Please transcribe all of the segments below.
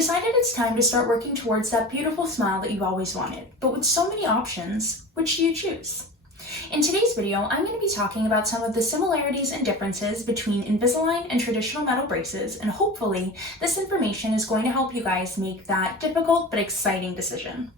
decided it's time to start working towards that beautiful smile that you've always wanted. But with so many options, which do you choose? In today's video, I'm going to be talking about some of the similarities and differences between Invisalign and traditional metal braces, and hopefully this information is going to help you guys make that difficult but exciting decision.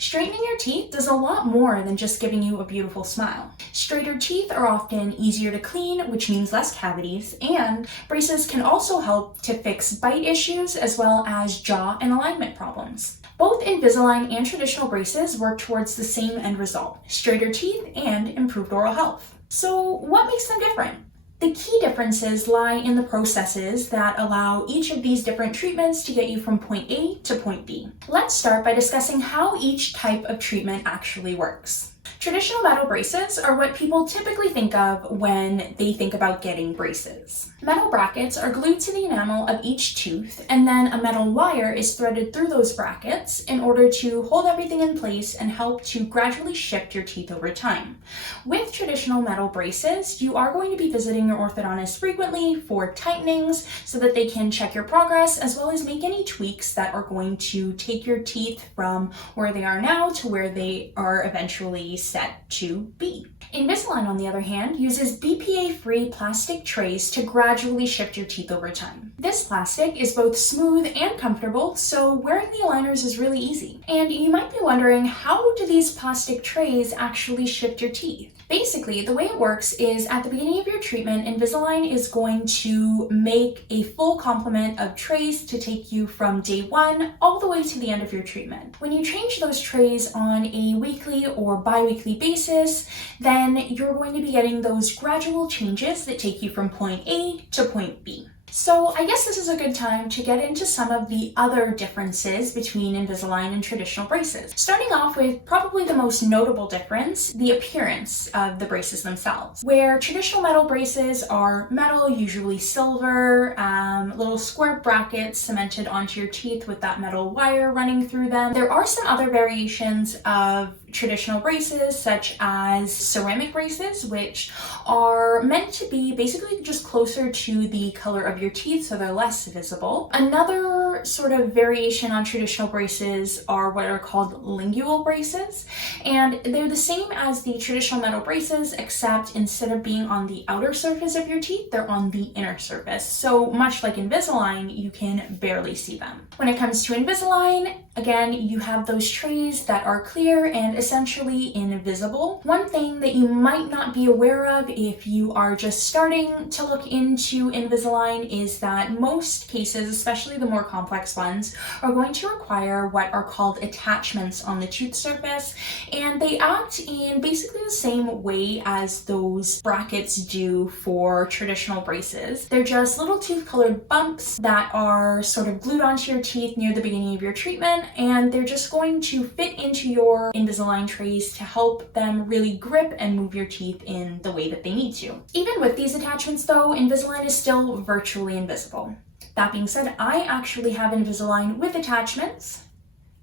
Straightening your teeth does a lot more than just giving you a beautiful smile. Straighter teeth are often easier to clean, which means less cavities, and braces can also help to fix bite issues as well as jaw and alignment problems. Both Invisalign and traditional braces work towards the same end result: straighter teeth and improved oral health. So what makes them different? The key differences lie in the processes that allow each of these different treatments to get you from point A to point B. Let's start by discussing how each type of treatment actually works. Traditional metal braces are what people typically think of when they think about getting braces. Metal brackets are glued to the enamel of each tooth, and then a metal wire is threaded through those brackets in order to hold everything in place and help to gradually shift your teeth over time. With traditional metal braces, you are going to be visiting your orthodontist frequently for tightenings so that they can check your progress as well as make any tweaks that are going to take your teeth from where they are now to where they are eventually set to be. Invisalign, on the other hand, uses BPA-free plastic trays to gradually shift your teeth over time. This plastic is both smooth and comfortable, so wearing the aligners is really easy. And you might be wondering, how do these plastic trays actually shift your teeth? Basically, the way it works is at the beginning of your treatment, Invisalign is going to make a full complement of trays to take you from day one all the way to the end of your treatment. When you change those trays on a weekly or bi-weekly basis, then you're going to be getting those gradual changes that take you from point A to point B. So I guess this is a good time to get into some of the other differences between Invisalign and traditional braces. Starting off with probably the most notable difference, the appearance of the braces themselves. Where traditional metal braces are metal, usually silver, little square brackets cemented onto your teeth with that metal wire running through them. There are some other variations of traditional braces, such as ceramic braces, which are meant to be basically just closer to the color of your teeth, so they're less visible. Another sort of variation on traditional braces are what are called lingual braces, and they're the same as the traditional metal braces, except instead of being on the outer surface of your teeth, they're on the inner surface. So much like Invisalign, you can barely see them. When it comes to Invisalign, again, you have those trays that are clear and essentially invisible. One thing that you might not be aware of if you are just starting to look into Invisalign is that most cases, especially the more complex ones, are going to require what are called attachments on the tooth surface, and they act in basically the same way as those brackets do for traditional braces. They're just little tooth-colored bumps that are sort of glued onto your teeth near the beginning of your treatment, and they're just going to fit into your Invisalign trays to help them really grip and move your teeth in the way that they need to. Even with these attachments though, Invisalign is still virtually invisible. That being said, I actually have Invisalign with attachments,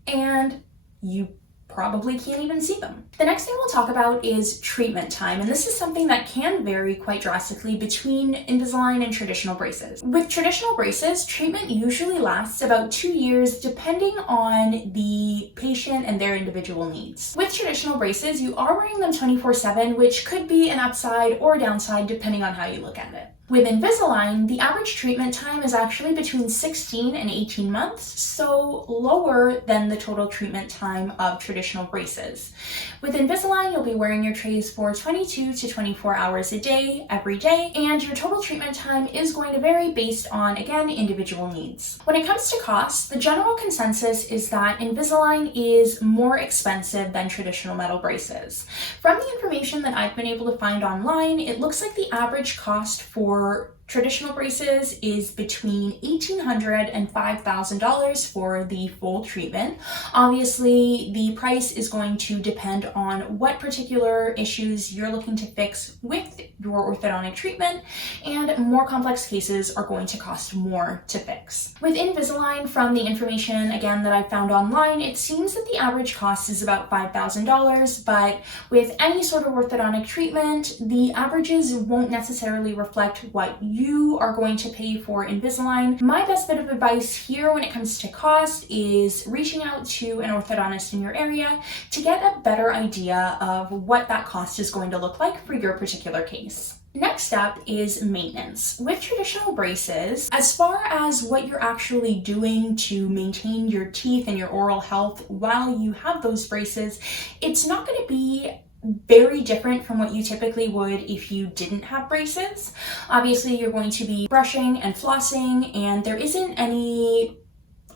and you probably can't even see them. The next thing we'll talk about is treatment time, and this is something that can vary quite drastically between Invisalign and traditional braces. With traditional braces, treatment usually lasts about 2 years depending on the patient and their individual needs. With traditional braces, you are wearing them 24/7, which could be an upside or a downside depending on how you look at it. With Invisalign, the average treatment time is actually between 16 and 18 months, so lower than the total treatment time of traditional braces. With Invisalign, you'll be wearing your trays for 22 to 24 hours a day, every day, and your total treatment time is going to vary based on, again, individual needs. When it comes to cost, the general consensus is that Invisalign is more expensive than traditional metal braces. From the information that I've been able to find online, it looks like the average cost for traditional braces is between $1,800 and $5,000 for the full treatment. Obviously, the price is going to depend on what particular issues you're looking to fix with your orthodontic treatment, and more complex cases are going to cost more to fix. With Invisalign, from the information again that I found online, it seems that the average cost is about $5,000, but with any sort of orthodontic treatment, the averages won't necessarily reflect what you are going to pay for Invisalign, my best bit of advice here when it comes to cost is reaching out to an orthodontist in your area to get a better idea of what that cost is going to look like for your particular case. Next up is maintenance. With traditional braces, as far as what you're actually doing to maintain your teeth and your oral health while you have those braces, it's not going to be very different from what you typically would if you didn't have braces. Obviously, you're going to be brushing and flossing, and there isn't any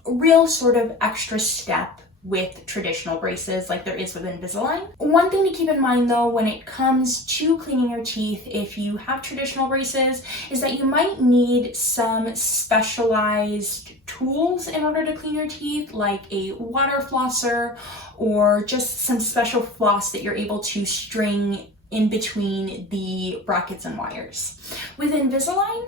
real sort of extra step with traditional braces like there is with Invisalign. One thing to keep in mind though when it comes to cleaning your teeth if you have traditional braces is that you might need some specialized tools in order to clean your teeth, like a water flosser or just some special floss that you're able to string in between the brackets and wires. With Invisalign,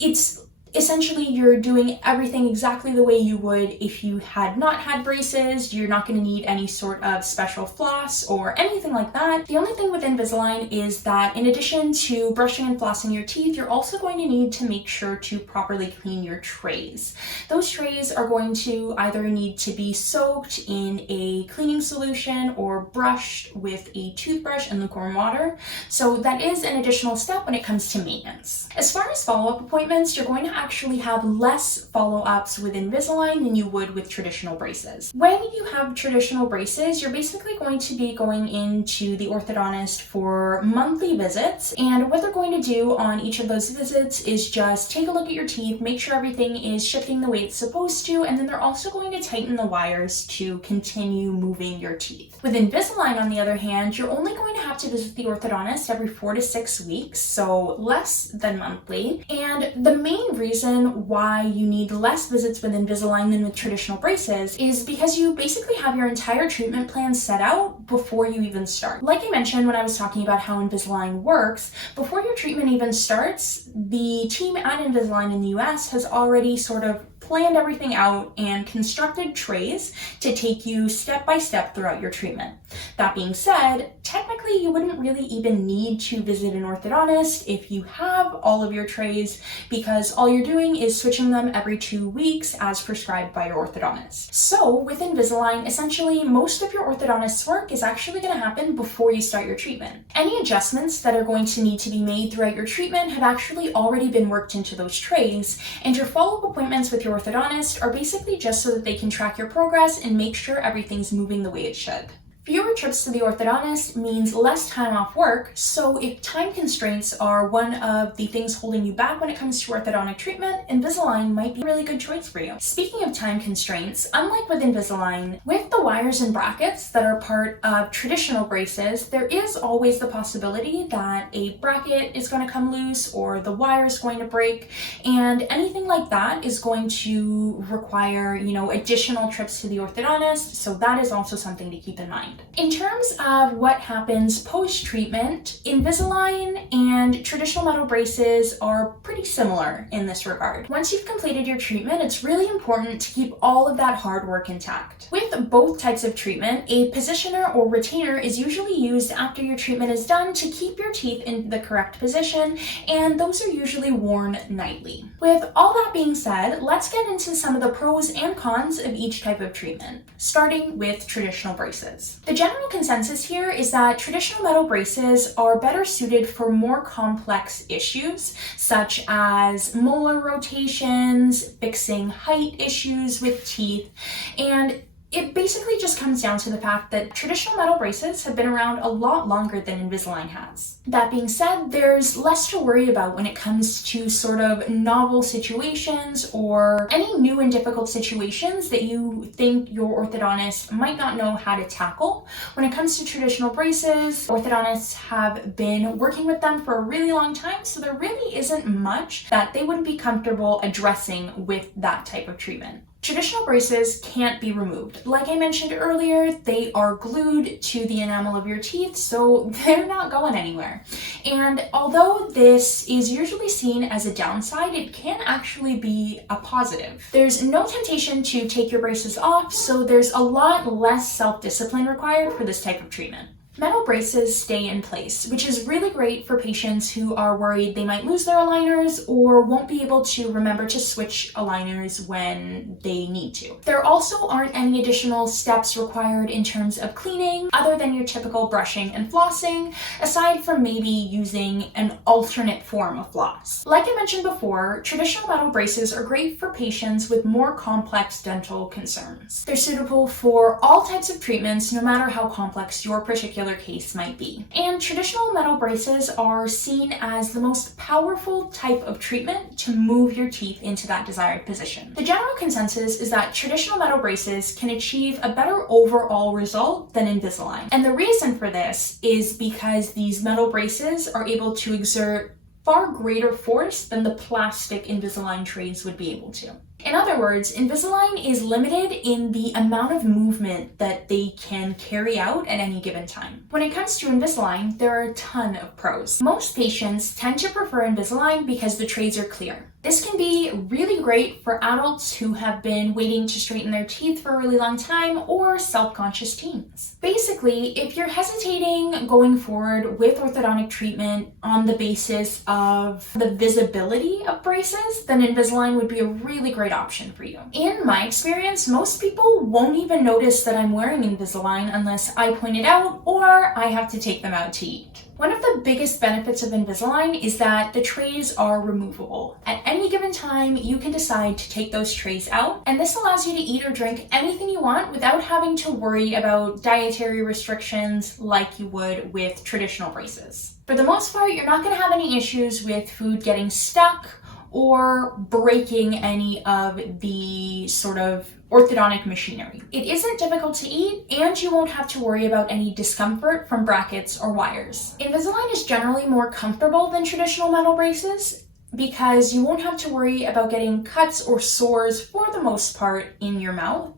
it's essentially, you're doing everything exactly the way you would if you had not had braces. You're not going to need any sort of special floss or anything like that. The only thing with Invisalign is that in addition to brushing and flossing your teeth, you're also going to need to make sure to properly clean your trays. Those trays are going to either need to be soaked in a cleaning solution or brushed with a toothbrush and lukewarm water. So that is an additional step when it comes to maintenance. As far as follow-up appointments, you're going to actually have less follow-ups with Invisalign than you would with traditional braces. When you have traditional braces, you're basically going to be going into the orthodontist for monthly visits, and what they're going to do on each of those visits is just take a look at your teeth, make sure everything is shifting the way it's supposed to, and then they're also going to tighten the wires to continue moving your teeth. With Invisalign, on the other hand, you're only going to have to visit the orthodontist every 4 to 6 weeks, so less than monthly, and the main reason why you need less visits with Invisalign than with traditional braces is because you basically have your entire treatment plan set out before you even start. Like I mentioned when I was talking about how Invisalign works, before your treatment even starts, the team at Invisalign in the US has already sort of planned everything out and constructed trays to take you step by step throughout your treatment. That being said, technically you wouldn't really even need to visit an orthodontist if you have all of your trays, because all you're doing is switching them every 2 weeks as prescribed by your orthodontist. So with Invisalign, essentially most of your orthodontist's work is actually going to happen before you start your treatment. Any adjustments that are going to need to be made throughout your treatment have actually already been worked into those trays, and your follow-up appointments with your orthodontist are basically just so that they can track your progress and make sure everything's moving the way it should. Fewer trips to the orthodontist means less time off work, so if time constraints are one of the things holding you back when it comes to orthodontic treatment, Invisalign might be a really good choice for you. Speaking of time constraints, unlike with Invisalign, with the wires and brackets that are part of traditional braces, there is always the possibility that a bracket is going to come loose or the wire is going to break, and anything like that is going to require, additional trips to the orthodontist, so that is also something to keep in mind. In terms of what happens post-treatment, Invisalign and traditional metal braces are pretty similar in this regard. Once you've completed your treatment, it's really important to keep all of that hard work intact. With both types of treatment, a positioner or retainer is usually used after your treatment is done to keep your teeth in the correct position, and those are usually worn nightly. With all that being said, let's get into some of the pros and cons of each type of treatment, starting with traditional braces. The general consensus here is that traditional metal braces are better suited for more complex issues, such as molar rotations, fixing height issues with teeth, and it basically just comes down to the fact that traditional metal braces have been around a lot longer than Invisalign has. That being said, there's less to worry about when it comes to sort of novel situations or any new and difficult situations that you think your orthodontist might not know how to tackle. When it comes to traditional braces, orthodontists have been working with them for a really long time, so there really isn't much that they wouldn't be comfortable addressing with that type of treatment. Traditional braces can't be removed. Like I mentioned earlier, they are glued to the enamel of your teeth, so they're not going anywhere. And although this is usually seen as a downside, it can actually be a positive. There's no temptation to take your braces off, so there's a lot less self-discipline required for this type of treatment. Metal braces stay in place, which is really great for patients who are worried they might lose their aligners or won't be able to remember to switch aligners when they need to. There also aren't any additional steps required in terms of cleaning other than your typical brushing and flossing, aside from maybe using an alternate form of floss. Like I mentioned before, traditional metal braces are great for patients with more complex dental concerns. They're suitable for all types of treatments, no matter how complex your particular case might be. And traditional metal braces are seen as the most powerful type of treatment to move your teeth into that desired position. The general consensus is that traditional metal braces can achieve a better overall result than Invisalign. And the reason for this is because these metal braces are able to exert far greater force than the plastic Invisalign trays would be able to. In other words, Invisalign is limited in the amount of movement that they can carry out at any given time. When it comes to Invisalign, there are a ton of pros. Most patients tend to prefer Invisalign because the trays are clear. This can be really great for adults who have been waiting to straighten their teeth for a really long time or self-conscious teens. Basically, if you're hesitating going forward with orthodontic treatment on the basis of the visibility of braces, then Invisalign would be a really great option for you. In my experience, most people won't even notice that I'm wearing Invisalign unless I point it out or I have to take them out to eat. One of the biggest benefits of Invisalign is that the trays are removable. At any given time, you can decide to take those trays out, and this allows you to eat or drink anything you want without having to worry about dietary restrictions like you would with traditional braces. For the most part, you're not going to have any issues with food getting stuck or breaking any of the sort of orthodontic machinery. It isn't difficult to eat, and you won't have to worry about any discomfort from brackets or wires. Invisalign is generally more comfortable than traditional metal braces because you won't have to worry about getting cuts or sores for the most part in your mouth.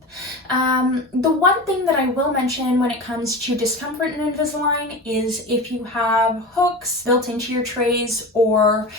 The one thing that I will mention when it comes to discomfort in Invisalign is if you have hooks built into your trays or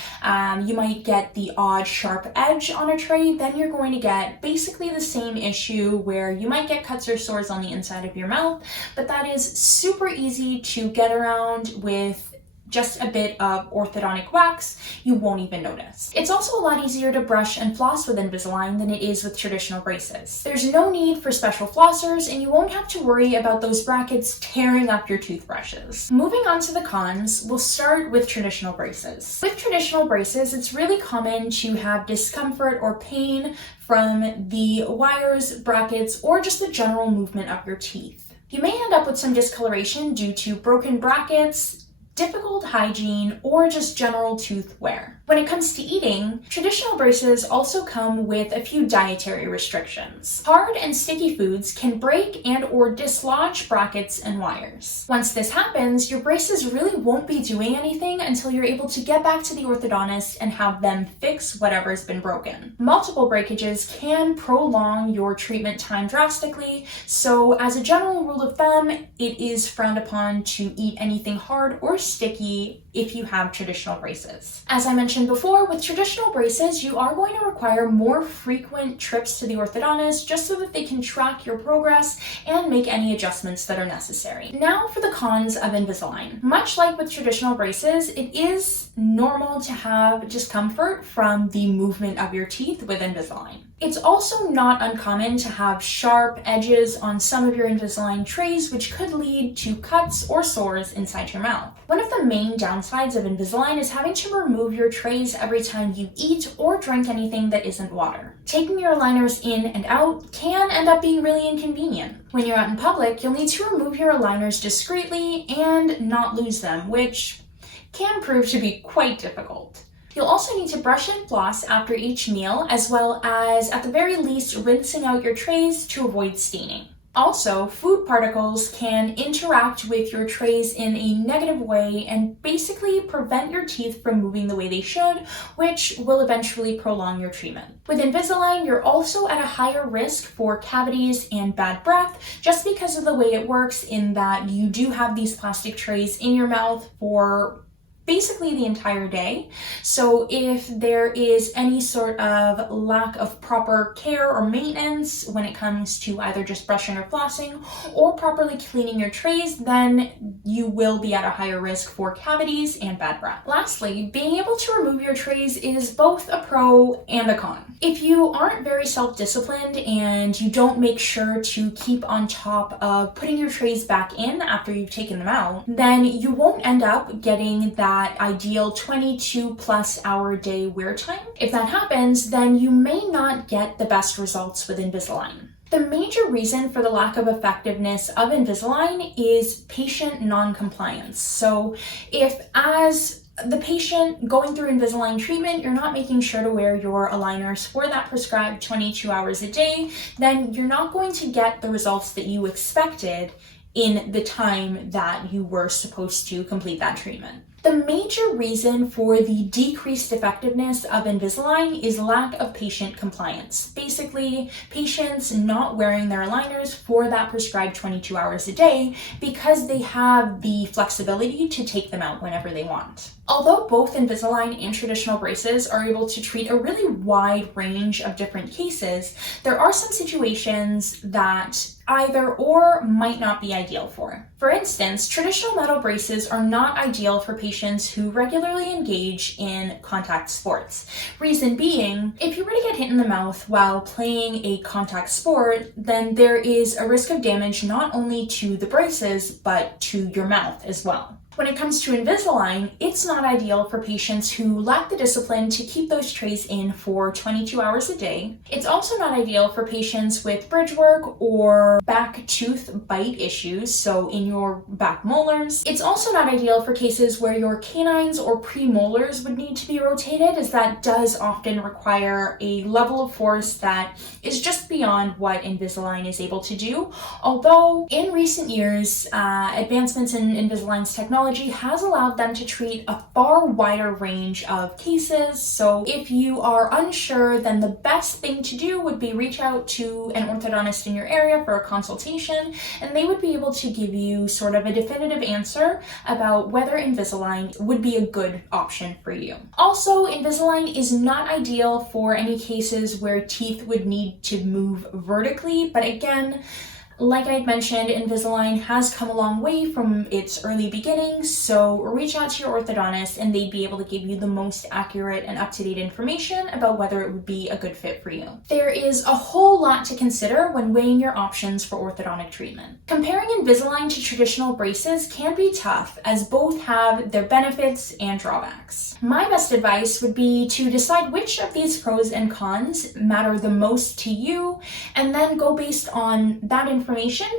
you might get the odd sharp edge on a tray, then you're going to get basically the same issue where you might get cuts or sores on the inside of your mouth, but that is super easy to get around with just a bit of orthodontic wax. You won't even notice. It's also a lot easier to brush and floss with Invisalign than it is with traditional braces. There's no need for special flossers, and you won't have to worry about those brackets tearing up your toothbrushes. Moving on to the cons, we'll start with traditional braces. With traditional braces, it's really common to have discomfort or pain from the wires, brackets, or just the general movement of your teeth. You may end up with some discoloration due to broken brackets, difficult hygiene, or just general tooth wear. When it comes to eating, traditional braces also come with a few dietary restrictions. Hard and sticky foods can break and or dislodge brackets and wires. Once this happens, your braces really won't be doing anything until you're able to get back to the orthodontist and have them fix whatever's been broken. Multiple breakages can prolong your treatment time drastically, so as a general rule of thumb, it is frowned upon to eat anything hard or sticky if you have traditional braces. As I mentioned before, with traditional braces, you are going to require more frequent trips to the orthodontist just so that they can track your progress and make any adjustments that are necessary. Now for the cons of Invisalign. Much like with traditional braces, it is normal to have discomfort from the movement of your teeth with Invisalign. It's also not uncommon to have sharp edges on some of your Invisalign trays, which could lead to cuts or sores inside your mouth. One of the main downsides of Invisalign is having to remove your trays every time you eat or drink anything that isn't water. Taking your aligners in and out can end up being really inconvenient. When you're out in public, you'll need to remove your aligners discreetly and not lose them, which can prove to be quite difficult. You'll also need to brush and floss after each meal, as well as, at the very least, rinsing out your trays to avoid staining. Also, food particles can interact with your trays in a negative way and basically prevent your teeth from moving the way they should, which will eventually prolong your treatment. With Invisalign, you're also at a higher risk for cavities and bad breath, just because of the way it works in that you do have these plastic trays in your mouth for basically the entire day. So if there is any sort of lack of proper care or maintenance when it comes to either just brushing or flossing or properly cleaning your trays, then you will be at a higher risk for cavities and bad breath. Lastly, being able to remove your trays is both a pro and a con. If you aren't very self-disciplined and you don't make sure to keep on top of putting your trays back in after you've taken them out, then you won't end up getting that ideal 22+ hour day wear time. If that happens, then you may not get the best results with Invisalign. The major reason for the lack of effectiveness of Invisalign is patient non-compliance. So if as the patient going through Invisalign treatment, you're not making sure to wear your aligners for that prescribed 22 hours a day, then you're not going to get the results that you expected in the time that you were supposed to complete that treatment. The major reason for the decreased effectiveness of Invisalign is lack of patient compliance. Basically, patients not wearing their aligners for that prescribed 22 hours a day because they have the flexibility to take them out whenever they want. Although both Invisalign and traditional braces are able to treat a really wide range of different cases, there are some situations that either or might not be ideal for. For instance, traditional metal braces are not ideal for patients who regularly engage in contact sports. Reason being, if you were to get hit in the mouth while playing a contact sport, then there is a risk of damage not only to the braces, but to your mouth as well. When it comes to Invisalign, it's not ideal for patients who lack the discipline to keep those trays in for 22 hours a day. It's also not ideal for patients with bridge work or back tooth bite issues, so in your back molars. It's also not ideal for cases where your canines or premolars would need to be rotated, as that does often require a level of force that is just beyond what Invisalign is able to do. Although in recent years, advancements in Invisalign's technology has allowed them to treat a far wider range of cases. So if you are unsure, then the best thing to do would be reach out to an orthodontist in your area for a consultation, and they would be able to give you sort of a definitive answer about whether Invisalign would be a good option for you. Also, Invisalign is not ideal for any cases where teeth would need to move vertically, but again, like I mentioned, Invisalign has come a long way from its early beginnings, so reach out to your orthodontist and they'd be able to give you the most accurate and up-to-date information about whether it would be a good fit for you. There is a whole lot to consider when weighing your options for orthodontic treatment. Comparing Invisalign to traditional braces can be tough, as both have their benefits and drawbacks. My best advice would be to decide which of these pros and cons matter the most to you, and then go based on that information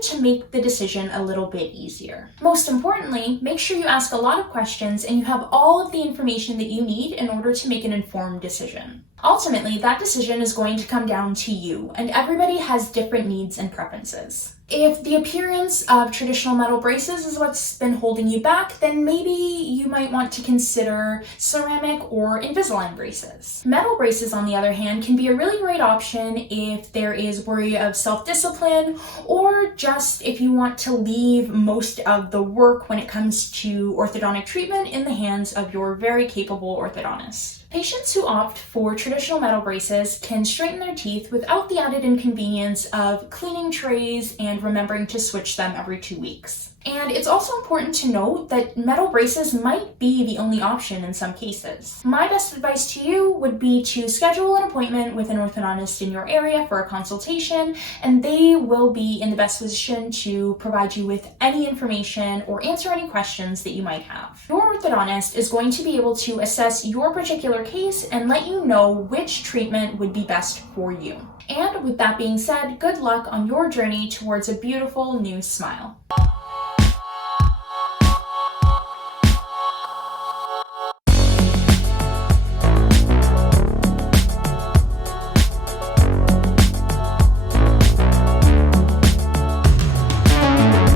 to make the decision a little bit easier. Most importantly, make sure you ask a lot of questions and you have all of the information that you need in order to make an informed decision. Ultimately, that decision is going to come down to you, and everybody has different needs and preferences. If the appearance of traditional metal braces is what's been holding you back, then maybe you might want to consider ceramic or Invisalign braces. Metal braces, on the other hand, can be a really great option if there is worry of self-discipline, or just if you want to leave most of the work when it comes to orthodontic treatment in the hands of your very capable orthodontist. Patients who opt for traditional metal braces can straighten their teeth without the added inconvenience of cleaning trays and remembering to switch them every 2 weeks. And it's also important to note that metal braces might be the only option in some cases. My best advice to you would be to schedule an appointment with an orthodontist in your area for a consultation, and they will be in the best position to provide you with any information or answer any questions that you might have. Your orthodontist is going to be able to assess your particular case and let you know which treatment would be best for you. And with that being said, good luck on your journey towards a beautiful new smile.